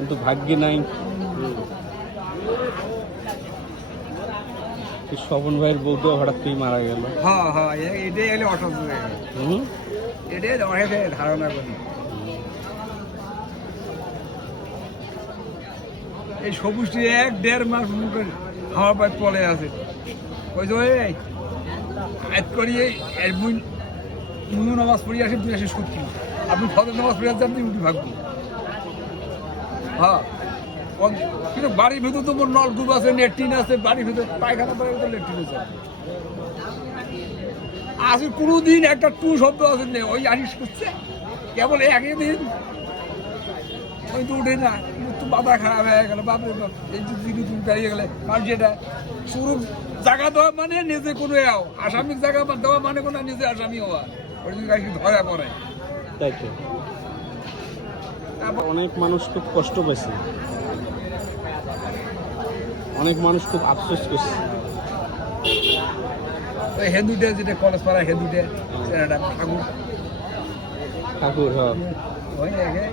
কিন্তু ভাগ্যে নাই। স্বপন ভাইয়ের বউটা হঠাৎ করেই মারা গেল। হ্যাঁ হ্যাঁ, এটাই হলে অসহ্য হয়ে গেল। এটাই অনেকে ধারণা করি। এই সবুজটি 1-1.5 মাস মুখে হাওয়া পায় পলে আছে। ওই যে আজ করি নামাজ পড়ি আসি, তুই আসি সত্যি আপনি ফজর নামাজ পড়ে আসছেন, আপনি উঠি ভাববি। হ্যাঁ, কিন্তু বাড়ির ভিতর তো নলকূপ আছে, লেট্রিন আছে, বাড়ির ভিতর পায়খানা বাড়ির ভিতর লেট্রিন আছে। আজ কোনোদিন একটা টু শব্দ আছে নেই, ওই আসিস করছে কেবল একই দিন ওই তো উঠে না, কিন্তু মাথা খারাপ হয়ে গেল। বাপরে বাপ, এই যে দিদি তুমি দাঁড়িয়ে গেলে, কারণ যেটা পুরো জায়গা দেওয়া মানে নিজে কোনো আসামির জায়গা দেওয়া মানে কোনো নিজে আসামি হওয়া, ওই জন্য গাড়ি ধরা পড়ে। তাই তো অনেক মানুষ খুব কষ্ট পেয়েছে, অনেক মানুষ খুব আফসোস করছে। ওই হেন্দুটে যেটা কলেজ পাড়া হেন্দুটে ঠাকুর ঠাকুর, হ্যাঁ। ওই দেখে